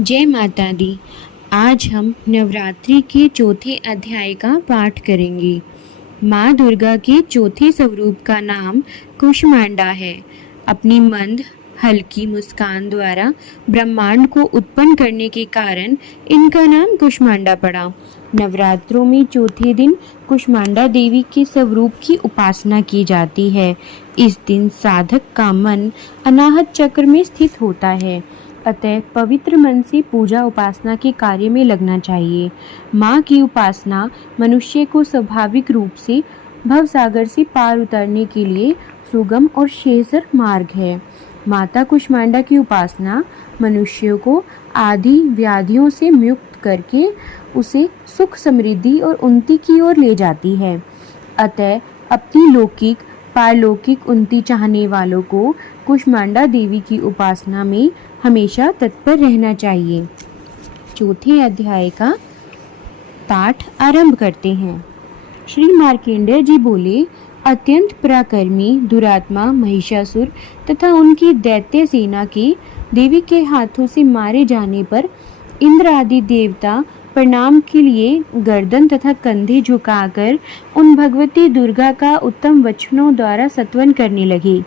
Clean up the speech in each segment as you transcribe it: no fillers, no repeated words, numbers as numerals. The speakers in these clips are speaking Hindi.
जय माता दी। आज हम नवरात्रि के चौथे अध्याय का पाठ करेंगे। माँ दुर्गा के चौथे स्वरूप का नाम कुष्मांडा है। अपनी मंद हल्की मुस्कान द्वारा ब्रह्मांड को उत्पन्न करने के कारण इनका नाम कुष्मांडा पड़ा। नवरात्रों में चौथे दिन कुष्मांडा देवी के स्वरूप की उपासना की जाती है। इस दिन साधक का मन अनाहत चक्र में स्थित होता है, अतः पवित्र मन से पूजा उपासना के कार्य में लगना चाहिए। माँ की उपासना मनुष्य को स्वाभाविक रूप से भवसागर से पार उतरने के लिए सुगम और शेषर मार्ग है। माता कुष्मांडा की उपासना मनुष्य को आदि व्याधियों से मुक्त करके उसे सुख समृद्धि और उन्नति की ओर ले जाती है। अतः अपनी लौकिक पारलौकिक उन्नति चाहने वालों को कुष्मांडा देवी की उपासना में हमेशा तत्पर रहना चाहिए। चौथे अध्याय का पाठ आरंभ करते हैं। श्री मार्कंडेय जी बोले, अत्यंत पराक्रमी दुरात्मा महिषासुर तथा उनकी दैत्य सेना के देवी के हाथों से मारे जाने पर इंद्र आदि देवता प्रणाम के लिए गर्दन तथा कंधे झुकाकर उन भगवती दुर्गा का उत्तम वचनों द्वारा स्तवन करने लगे।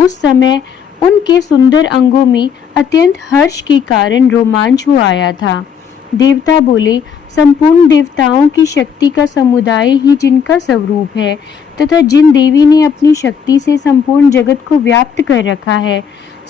उस समय उनके सुंदर अंगों में अत्यंत हर्ष के कारण रोमांच हो आया था। देवता बोले, संपूर्ण देवताओं की शक्ति का समुदाय ही जिनका स्वरूप है तथा जिन देवी ने अपनी शक्ति से संपूर्ण जगत को व्याप्त कर रखा है,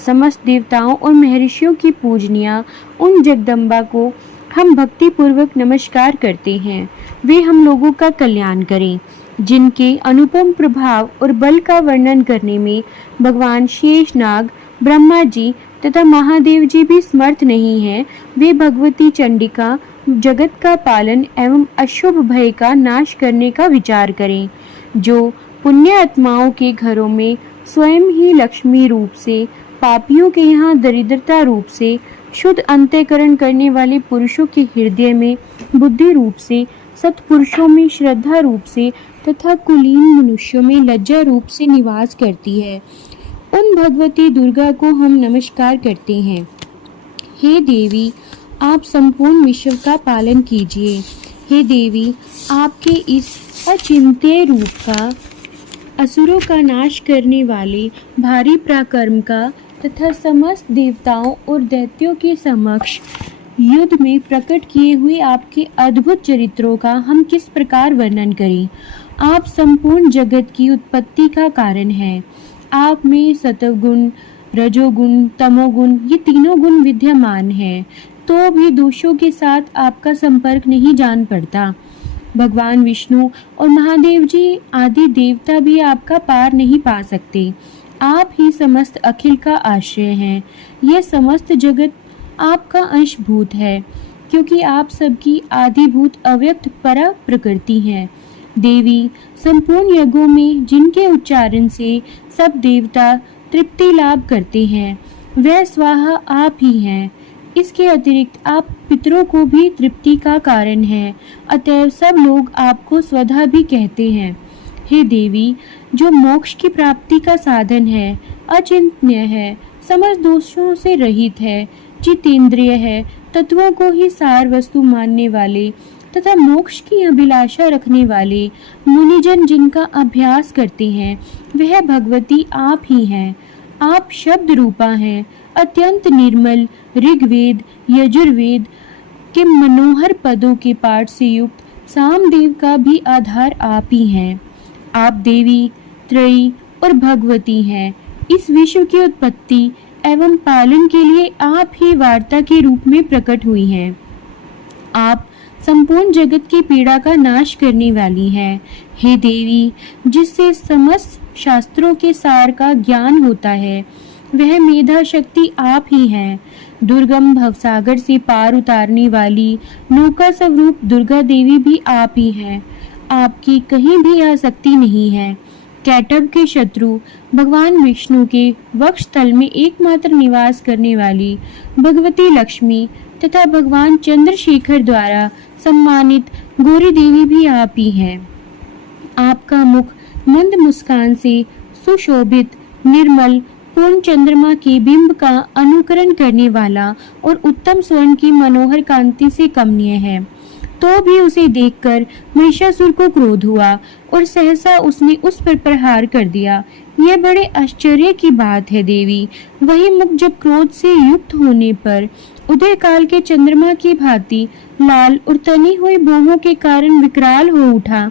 समस्त देवताओं और महर्षियों की पूजनिया उन जगदम्बा को हम भक्ति पूर्वक नमस्कार करते हैं। वे हम लोगों का कल्याण करें। जिनके अनुपम प्रभाव और बल का वर्णन करने में भगवान शेषनाग, ब्रह्मा जी तथा महादेव जी भी समर्थ नहीं हैं, वे भगवती चंडिका जगत का पालन एवं अशुभ भय का नाश करने का विचार करें। जो पुण्य आत्माओं के घरों में स्वयं ही लक्ष्मी रूप से, पापियों के यहाँ दरिद्रता रूप से, शुद्ध अंतःकरण करने वाले पुरुषों के हृदय में बुद्धि रूप से, सत्पुरुषों में श्रद्धा रूप से तथा कुलीन मनुष्यों में लज्जा रूप से निवास करती है, उन भगवती दुर्गा को हम नमस्कार करते हैं। हे देवी, आप संपूर्ण विश्व का पालन कीजिए। हे देवी, आपके इस अचिंत्य रूप का, असुरों का नाश करने वाले भारी पराक्रम का तथा समस्त देवताओं और दैत्यों के समक्ष युद्ध में प्रकट किए हुए आपके अद्भुत चरित्रों का हम किस प्रकार वर्णन करें। आप संपूर्ण जगत की उत्पत्ति का कारण हैं। आप में सतोगुण, रजोगुण, तमोगुण ये तीनों गुण विद्यमान हैं, तो भी दोषों के साथ आपका संपर्क नहीं जान पड़ता। भगवान विष्णु और महादेव जी आदि देवता भी आपका पार नहीं पा सकते। आप ही समस्त अखिल का आश्रय हैं। यह समस्त जगत आपका अंशभूत है, क्योंकि आप सबकी आदिभूत अव्यक्त परा प्रकृति हैं। देवी, संपूर्ण यज्ञों में जिनके उच्चारण से सब देवता तृप्ति लाभ करते हैं, वह स्वाहा आप ही हैं। इसके अतिरिक्त आप पितरों को भी तृप्ति का कारण हैं, अतएव सब लोग आपको स्वधा भी कहते हैं। हे देवी, जो मोक्ष की प्राप्ति का साधन है, अचिंत्य है, समस्त दोषों से रहित है, जितेंद्रिय है, तत्वों को ही सार वस्तु मानने वाले तथा मोक्ष की अभिलाषा रखने वाले मुनिजन जिनका अभ्यास करते हैं, वह भगवती आप ही हैं। आप शब्द रूपा हैं, अत्यंत निर्मल ऋग्वेद यजुर्वेद के मनोहर पदों के पाठ से युक्त सामदेव का भी आधार आप ही हैं। आप देवी, त्रयी और भगवती हैं। इस विश्व की उत्पत्ति एवं पालन के लिए आप ही वार्ता के रूप में प्रकट हुई हैं। आप संपूर्ण जगत की पीड़ा का नाश करने वाली हैं। हे देवी, जिससे समस्त शास्त्रों के सार का ज्ञान होता है, वह मेधा शक्ति आप ही हैं। दुर्गम भवसागर से पार उतारने वाली नौका स्वरूप दुर्गा देवी भी आप ही हैं। आपकी कहीं भी आसक्ति नहीं है। कैटब के शत्रु भगवान विष्णु के वक्ष तल में एकमात्र निवास करने वाली भगवती लक्ष्मी तथा भगवान चंद्रशेखर द्वारा सम्मानित गौरी देवी भी आप ही हैं। आपका मुख मंद मुस्कान से सुशोभित, निर्मल, पूर्ण चंद्रमा के बिंब का अनुकरण करने वाला और उत्तम स्वर्ण की मनोहर कांति से कमनीय है। तो भी उसे देखकर महिषासुर को क्रोध हुआ और सहसा उसने उस पर प्रहार कर दिया। यह बड़े आश्चर्य की बात है देवी। वही मुख जब क्रोध से युक्त होने पर उदय काल के चंद्रमा की भांति लाल और तनी हुई भौहों के कारण विकराल हो उठा,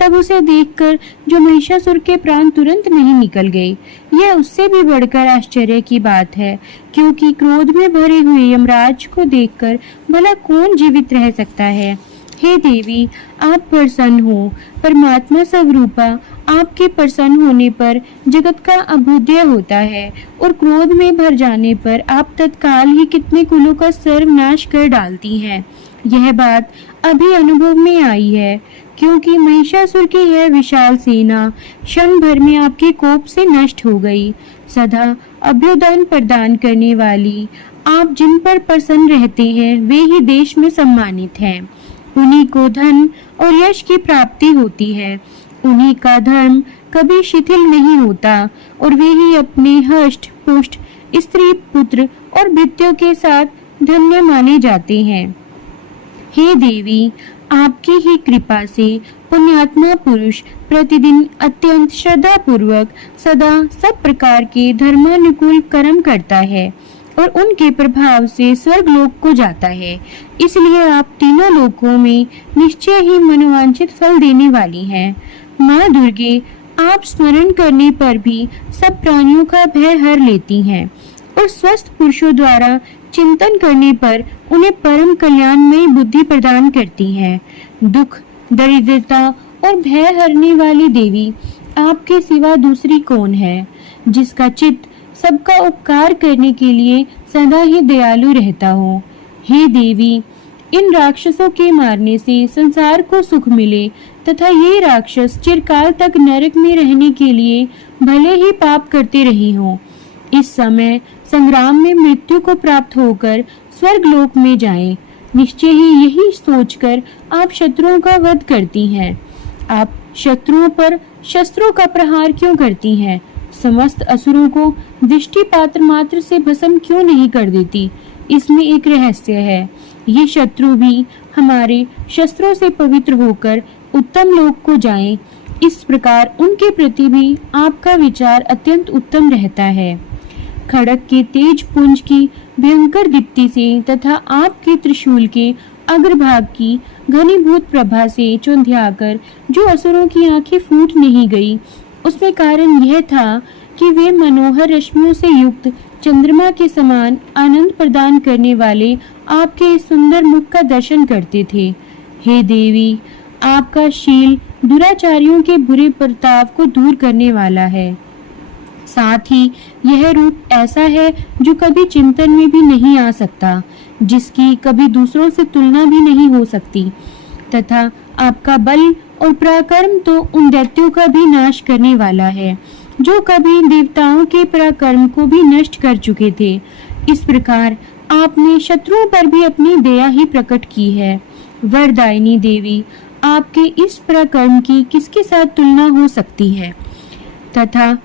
तब उसे देखकर जो महिषासुर के प्राण तुरंत नहीं निकल गए। यह उससे भी बढ़कर आश्चर्य की बात है, क्योंकि क्रोध में भरे हुए यमराज को देखकर भला कौन जीवित रह सकता है। हे देवी, आप प्रसन्न हो। परमात्मा स्वरूपा आपके प्रसन्न होने पर जगत का अभ्युदय होता है और क्रोध में भर जाने पर आप तत्काल ही कितने कुलों का सर्वनाश कर डालती हैं। यह बात अभी अनुभव में आई है, क्योंकि महिषासुर की यह विशाल सेना क्षण भर में आपके कोप से नष्ट हो गई। सदा अभ्युदय प्रदान करने वाली आप जिन पर प्रसन्न रहते हैं वे ही देश में सम्मानित हैं। उन्हीं को धन और यश की प्राप्ति होती है। उन्हीं का धर्म कभी शिथिल नहीं होता और वे ही अपने हष्ट पुष्ट स्त्री पुत्र और भृत्यों के साथ धन्य माने जाते हैं। हे देवी, आपकी ही कृपा से पुण्यात्मा पुरुष प्रतिदिन अत्यंत श्रद्धा पूर्वक सदा सब प्रकार के धर्मानुकूल कर्म करता है और उनके प्रभाव से स्वर्गलोक को जाता है। इसलिए आप तीनों लोकों में निश्चय ही मनोवांछित फल देने वाली हैं। माँ दुर्गे, आप स्मरण करने पर भी सब प्राणियों का भय हर लेती हैं और स्वस्थ पुरुषों द्वारा चिंतन करने पर उन्हें परम कल्याणमयी बुद्धि प्रदान करती हैं। दुख, दरिद्रता और भय हरने वाली देवी, आपके सिवा दूसरी कौन है, जिसका चित्त सबका उपकार करने के लिए सदा ही दयालु रहता हो। हे देवी, इन राक्षसों के मारने से संसार को सुख मिले तथा ये राक्षस चिरकाल तक नरक में रहने के लिए भले ही पाप करते रही हों, इस समय संग्राम में मृत्यु को प्राप्त होकर स्वर्गलोक में जाएं। निश्चय ही यही सोचकर आप शत्रुओं का वध करती हैं। आप शत्रुओं पर शस्त्रों का प्रहार क्यों करती हैं? समस्त असुरों को दृष्टिपात मात्र से भस्म क्यों नहीं कर देती? इसमें एक रहस्य है। ये शत्रु भी हमारे शस्त्रों से पवित्र होकर उत्तम लोक को जाएं। इस प्रकार उनके प्रति भी आपका विचार अत्यंत उत्तम रहता है। खड़ग के तेज पुंज की भयंकर दीप्ति से तथा आपके त्रिशूल के अग्रभाग की घनीभूत प्रभा से चौंधियाकर जो असुरों की आंखें फूट नहीं गई, उसमें कारण यह था कि वे मनोहर रश्मियों से युक्त चंद्रमा के समान आनंद प्रदान करने वाले आपके सुंदर मुख का दर्शन करते थे। हे देवी, आपका शील दुराचारियों के बुरे बर्ताव को दूर करने वाला है। साथ ही यह रूप ऐसा है जो कभी चिंतन में भी नहीं आ सकता, जिसकी कभी दूसरों से तुलना भी नहीं हो सकती, तथा आपका बल और पराक्रम तो उन दैत्यों का भी नाश करने वाला है जो कभी देवताओं के पराक्रम को भी नष्ट कर चुके थे। इस प्रकार आपने शत्रुओं पर भी अपनी दया ही प्रकट की है। वरदायिनी देवी, आपके इस पराक्रम की किसके साथ तुलना हो सकती है? तथा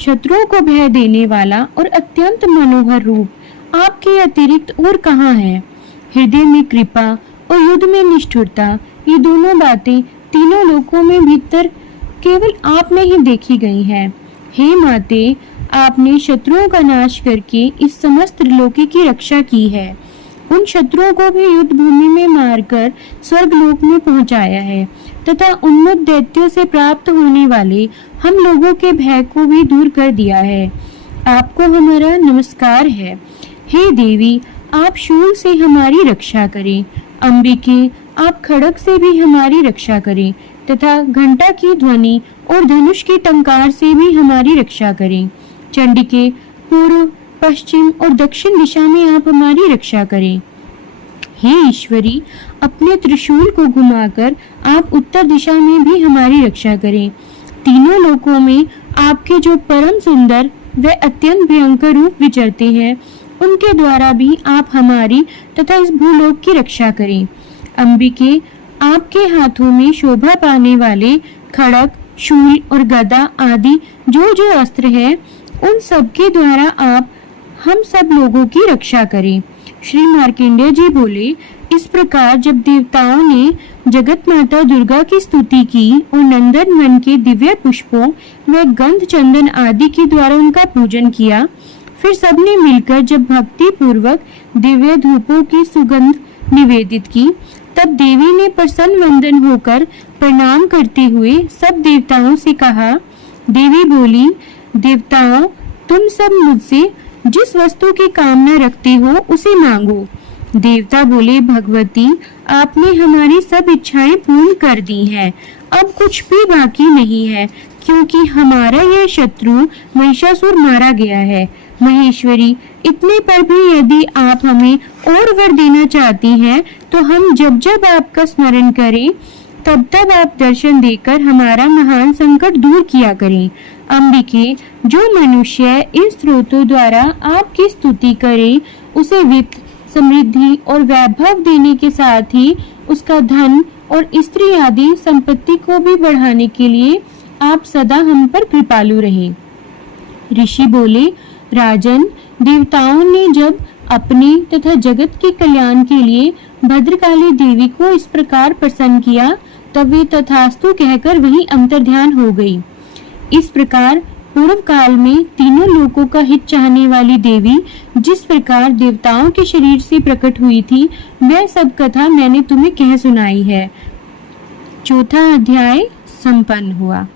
शत्रुओं को भय देने वाला और अत्यंत मनोहर रूप आपके अतिरिक्त और कहाँ है? हृदय में कृपा और युद्ध में निष्ठुरता, ये दोनों बातें तीनों लोकों में भीतर केवल आप में ही देखी गई हैं। हे माते, आपने शत्रुओं का नाश करके इस समस्त त्रिलोकी की रक्षा की है। उन शत्रुओं को भी युद्ध भूमि में मारकर स्वर्गलोक में पहुंचाया है तथा उन्मत्त दैत्यों से प्राप्त होने वाले हम लोगों के भय को भी दूर कर दिया है। आपको हमारा नमस्कार है। हे देवी, आप शूल से हमारी रक्षा करें। अंबिके, आप खड़ग से भी हमारी रक्षा करें तथा घंटा की ध्वनि और धनुष की टंकार से भी हमारी रक्षा करें। चंडिके, पूर्व, पश्चिम और दक्षिण दिशा में आप हमारी रक्षा करें। हे ईश्वरी, अपने त्रिशूल को घुमाकर आप उत्तर दिशा में भी हमारी रक्षा करें। तीनों लोकों में आपके जो परम सुंदर व अत्यंत भयंकर रूप विचरते हैं, उनके द्वारा भी आप हमारी तथा इस भूलोक की रक्षा करें। अंबिके, आपके हाथों में शोभा पाने वाले खड़ग, शूल और गदा आदि जो जो अस्त्र है, उन सबके द्वारा आप हम सब लोगों की रक्षा करें। श्री मार्कंडेय जी बोले, इस प्रकार जब देवताओं ने जगत माता दुर्गा की स्तुति की और नंदन वन के दिव्य पुष्पों व गंध चंदन आदि के द्वारा उनका पूजन किया, फिर सबने मिलकर जब भक्ति पूर्वक दिव्य धूपों की सुगंध निवेदित की, तब देवी ने प्रसन्न वंदन होकर प्रणाम करते हुए सब देवताओं से कहा। देवी बोली, देवताओं, तुम सब मुझसे जिस वस्तु की कामना रखते हो उसे मांगो। देवता बोले, भगवती, आपने हमारी सब इच्छाएं पूर्ण कर दी हैं, अब कुछ भी बाकी नहीं है, क्योंकि हमारा यह शत्रु महिषासुर मारा गया है। महेश्वरी, इतने पर भी यदि आप हमें और वर देना चाहती हैं, तो हम जब जब आपका स्मरण करें तब तब आप दर्शन देकर हमारा महान संकट दूर किया करें। अंबिके, जो मनुष्य इन स्रोतों द्वारा आपकी स्तुति करे, उसे वित्त, समृद्धि और वैभव देने के साथ ही उसका धन और स्त्री आदि संपत्ति को भी बढ़ाने के लिए आप सदा हम पर कृपालु रहें। ऋषि बोले, राजन, देवताओं ने जब अपने तथा जगत के कल्याण के लिए भद्रकाली देवी को इस प्रकार प्रसन्न किया, तब वे तथास्तु कहकर वहीं अंतर्ध्यान हो गई। इस प्रकार पूर्व काल में तीनों लोकों का हित चाहने वाली देवी जिस प्रकार देवताओं के शरीर से प्रकट हुई थी, वह सब कथा मैंने तुम्हें कह सुनाई है। चौथा अध्याय संपन्न हुआ।